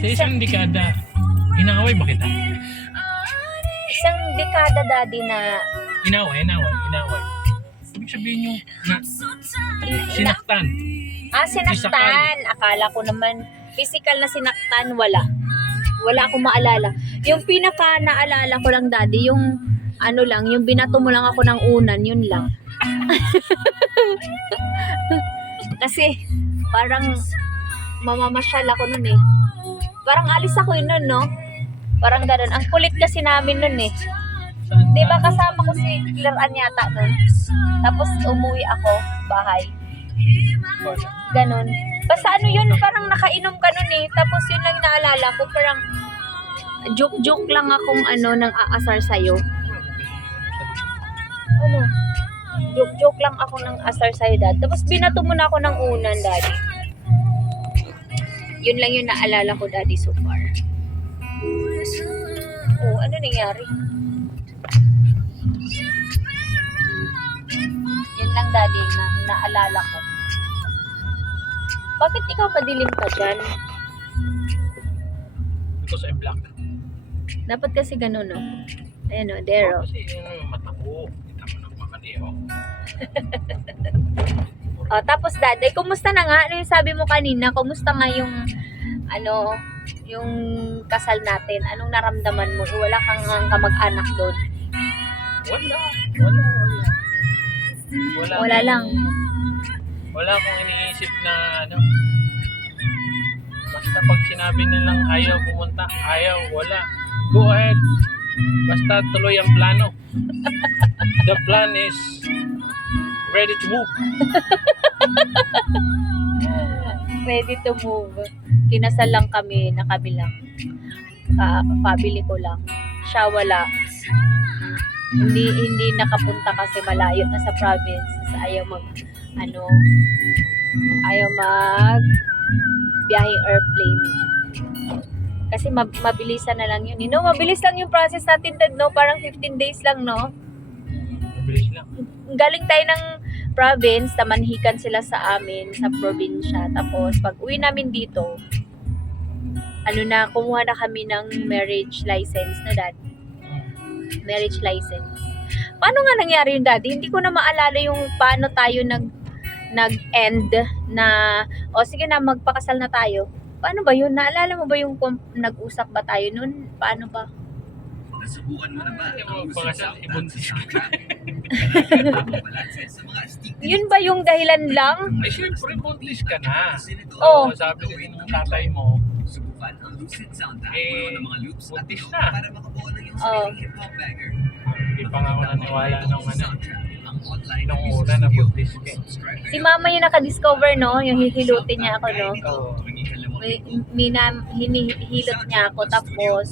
Sa isang dekada, inaaway ba kita? Isang dekada, Daddy, na Inaway. Ibig sabihin yung sinaktan. sinaktan. Akala ko naman, physical na sinaktan, wala. Wala akong maalala. Yung pinaka naalala ko lang, Daddy, yung ano lang, yung binato mo lang ako ng unan, yun lang. Kasi, parang mamamasyal ako nun eh. Parang alis ako yun nun, no? Parang ganun. Ang kulit kasi namin nun eh. Di ba kasama ko si Claire yata nun? Tapos umuwi ako, bahay. Ganun. Basta ano yun, parang nakainom ka nun eh. Tapos yun lang naalala ko, parang joke-joke lang akong nang aasar sa'yo. Ano? Joke-joke lang ako nang asar sa'yo, Dad. Tapos binato mo na ako ng unan, Daddy. Yun lang yung naalala ko, Daddy, so far. Oh, ano nangyari? Yun lang, Daddy, na naalala ko. Bakit ikaw padilim ka dyan? Because I'm black. Dapat kasi ganun, no? Ayan, no? There, oh. Kasi yung mata ko, kita mo ng makaliho. Oh, tapos, Dad, kumusta na nga? Ano yung sabi mo kanina? Kumusta nga yung, yung kasal natin? Anong naramdaman mo? Wala kang kamag-anak doon. Wala lang. Wala akong iniisip na basta pag sinabi nilang ayaw pumunta, wala. Go ahead. Basta tuloy ang plano. The plan is ready to move. Ready to move. Kinasal lang kami na kami lang. Family ko lang. Siya wala. Hindi nakapunta kasi malayo na sa province. Ayaw biyaheng airplane. Kasi mabilisan na lang yun. Mabilis lang yung process natin, Ted, no? Parang 15 days lang, no? Mabilis lang. Galing tayo ng province, tamanhikan sila sa amin, sa probinsya. Tapos, pag uwi namin dito, kumuha na kami ng marriage license, no, Dad? Marriage license. Paano nga nangyari yun, Daddy? Hindi ko na maalala yung paano tayo nag-end na, sige na, magpakasal na tayo. Paano ba yun? Naalala mo ba yung nag-usap ba tayo nun? Paano ba? Nasubukan mo na ba? Pagkasal, ibuntis ka. Yun ba yung dahilan lang? Ay, syempre, buntis ka na. Oh. Sabi ko ng tatay mo, Subukan ang Lucid Sound App. Eh, Ng mga loops at buntis tunog na. para makabuo ng iyong Oh. sariling hip-hop bagger. hindi pa nga ako naniwala nung Ang online nung music una na studio. buntis ka. Subscribe Si Mama yung naka-discover, no? Yung hihilutin niya ako, no? Oo. Hinihilot niya ako, tapos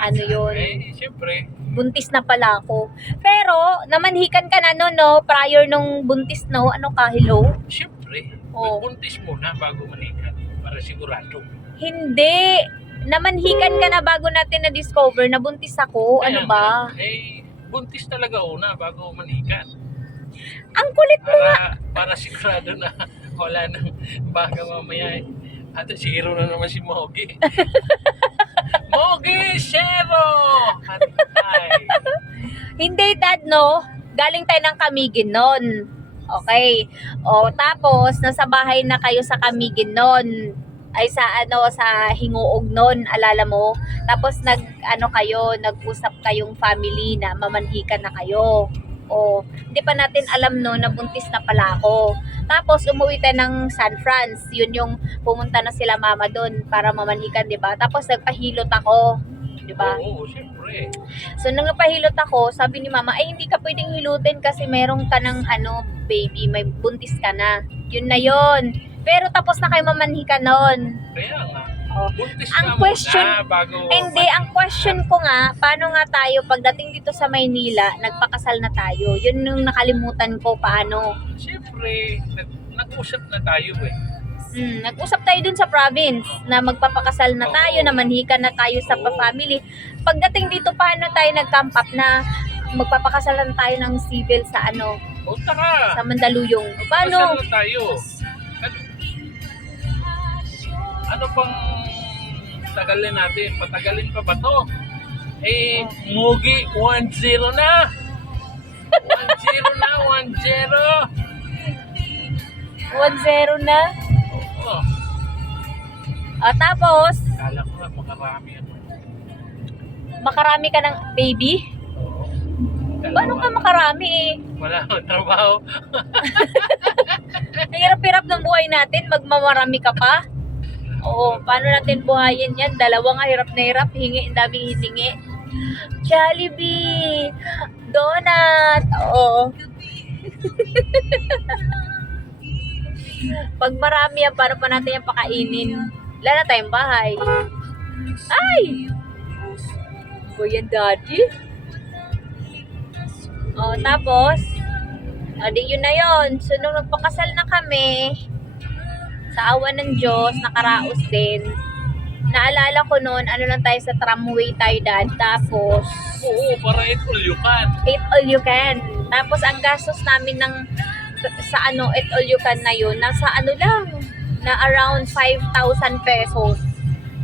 ano yun, Eh, syempre, buntis na pala ako. Pero, namanhikan ka na nun, no? Prior nung buntis, no? Ano ka, hello? syempre, Oo. buntis muna bago manikan para sigurado. Hindi. Namanhikan ka na bago natin na-discover na buntis ako. Ano Kaya ba? nga, buntis talaga una bago manikan. Ang kulit mo nga. Para sigurado na wala nang baga mamaya. At zero na naman si Mogi. Mogi, zero! Hatay. Hindi, Dad, no? Galing tayo ng Camiguin nun. Okay. O, tapos, nasa bahay na kayo sa Camiguin nun. Ay, sa Hinguog nun, alala mo? Tapos, nag-usap kayong family na mamanhikan na kayo. O, hindi pa natin alam, no, na buntis na pala ako. Tapos, umuwi tayo ng San Francisco. Yun yung pumunta na sila mama doon para mamanhikan, di ba? Tapos, nagpahilot ako. Di ba? Oo, syempre. So, nung napahilot ako, sabi ni mama, ay, hindi ka pwedeng hilutin kasi meron ka ng, baby, may buntis ka na. Yun na yun. Pero tapos na kayo mamanhikan nun. Kaya nga. Oh. Buntis Ang ka question- muna bago... Hindi, ang question ko nga, paano nga tayo pagdating dito sa Maynila, nagpakasal na tayo? Yun yung nakalimutan ko, paano? Siyempre, nag-usap na tayo eh. Nag-usap tayo dun sa province na magpapakasal na tayo, na manhikan na tayo sa family. Pagdating dito, paano tayo nag-camp up na magpapakasal na tayo ng civil sa O tara, sa Mandaluyong? Paano? kasal na tayo. Ano pang tagalin natin. Patagalin pa ba to? Eh, Mugi, 1-0 na. 1-0 na, 1-0. 1-0 na. Oo. Tapos, Kala ko nga makarami ako. makarami ka ng baby? Oo. Paano ka makarami eh? Wala akong trabaho. Ang hirap-hirap ng buhay natin, magmamarami ka pa. Oo, paano natin buhayin yan? Dalawa nga hirap na hirap, hingi, ang daming hiningi. Jollibee! Donut! Oo. Pag marami yan, paano pa natin yan pakainin? Wala na tayong bahay. Ay! Kuya Daddy? Tapos, di yun na yun. So, nung nagpakasal na kami, sa awa ng Diyos, nakaraos din. Naalala ko noon, ano lang tayo sa tramway tayo dad. Tapos, Oo, para eat all you can. eat all you can. Tapos, ang gastos namin sa eat all you can na yun, nasa lang, na around 5,000 pesos.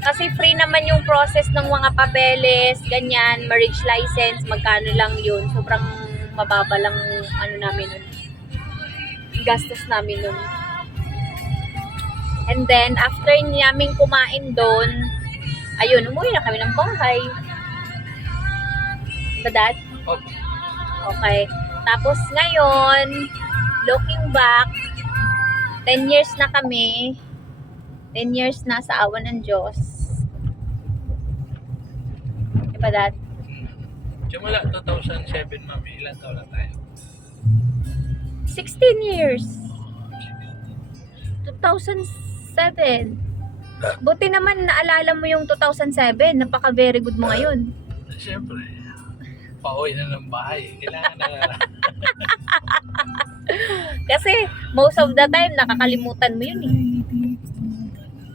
Kasi free naman yung process ng mga papeles, ganyan, marriage license, magkano lang yun. Sobrang mababa lang namin nun. Gastos namin nun. And then, after namin kumain doon, ayun, umuwi na kami ng bahay. Diba, Dad? Okay. Tapos ngayon, looking back, 10 years na kami. 10 years na sa awa ng Diyos. Diba, Dad? Simula 2007, mami. Ilan taon na tayo? 16 years. 2007. Buti naman naalala mo yung 2007. Napaka very good mo ngayon. Siyempre, pauwi na ng bahay. Kailangan na. Kasi most of the time nakakalimutan mo yun eh.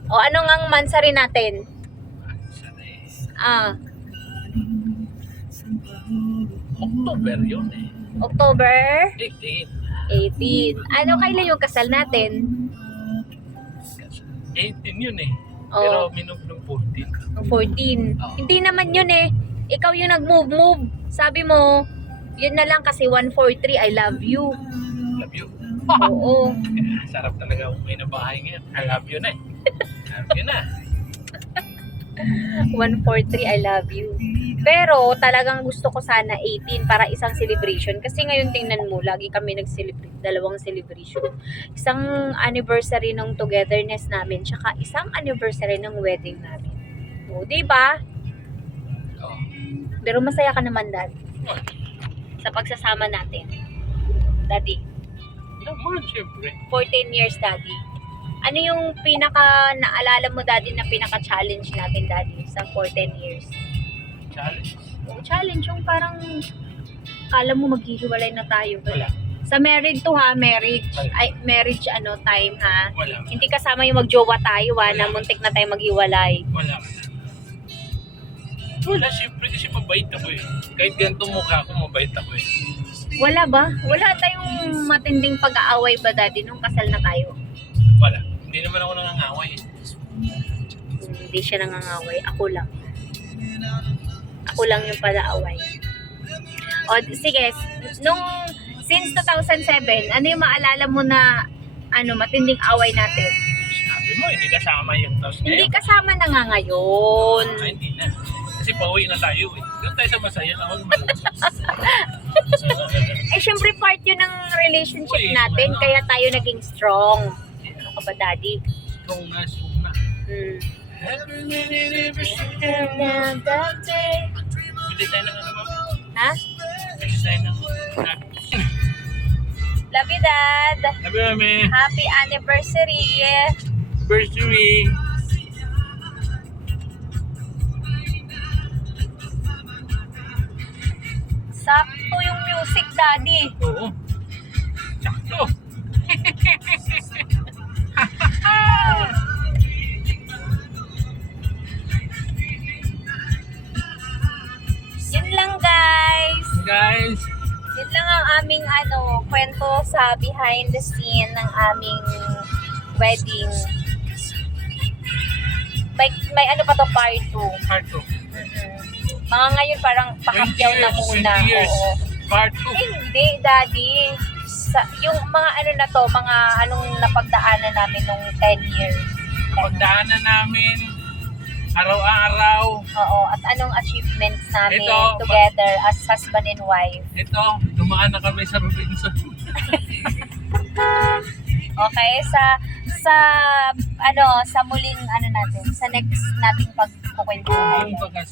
O ano ngang mansari natin? October yun eh. October 18. 18. Ano kailan yung kasal natin? 18 yun eh. Oo. Pero minug ng 14. 14. Oo. Hindi naman yun eh. Ikaw yung nag-move. Sabi mo, yun na lang kasi 143, I love you. Love you. Oo. Sarap talaga umuwi na bahay ngayon. I love you na eh. Love you na. 143, I love you. Pero talagang gusto ko sana 18 para isang celebration. Kasi ngayon tingnan mo, lagi kami nag-celebrate. Dalawang celebration. Isang anniversary ng togetherness namin, tsaka isang anniversary ng wedding namin. O, diba? Oo. Pero masaya ka naman, Dad, sa pagsasama natin. Daddy, Naman, siyempre. 14 years, Daddy. Ano yung pinaka naalala mo, Daddy, na pinaka-challenge natin, Daddy, sa 14 years? Challenge. O, challenge yung parang kala mo maghihiwalay na tayo. Wala. Sa married to ha, marriage. Wala. Ay, marriage time ha. Wala. Hindi kasama yung magjowa tayo ha, na Wala. muntik na tayo maghiwalay. Wala. Wala, siyempre kasi mabait ako eh. Kahit ganito mukha ko, mabait ako eh. Wala ba? Wala tayong matinding pag-aaway ba, Daddy, nung kasal na tayo? Wala. Hindi naman ako nangangaway eh. Hindi siya nangangaway. Ako lang. Ako lang yung pala-away. O, sige. Since 2007, ano yung maalala mo na matinding away natin? Sabi mo, hindi kasama yun. Tapos Hindi ngayon, kasama na nga ngayon. hindi na. Kasi pauwi na tayo eh. Doon tayo sa masaya na ako Eh, syempre part yun ng relationship Uy, natin, ano? kaya tayo naging strong. Ano ka ba, Daddy? Strong na. Hmm. Bili tayo ng ano, mami? Ha? Bili tayo ng Love you, Dad. Sabi mami, Happy anniversary. anniversary. Sakto yung music, Daddy. Oo. Sakto. Yun lang, guys. Guys, Yun lang ang aming kwento sa behind the scene ng aming wedding. may ano pa to, part 2. Part 2. Mga ngayon parang pakapyaw na muna. 20 years. Oo. Part 2. Hindi, Daddy. Yung mga ano na to, mga anong napagdaanan namin nung 10 years. Pagdaanan namin, araw-araw. Oo, at anong achievements namin Ito, together as husband and wife. Ito, dumaan na kami sa Robinson. Okay, sa ano, sa muling ano natin, sa next nating pagkukwentuhan. Yung pagkas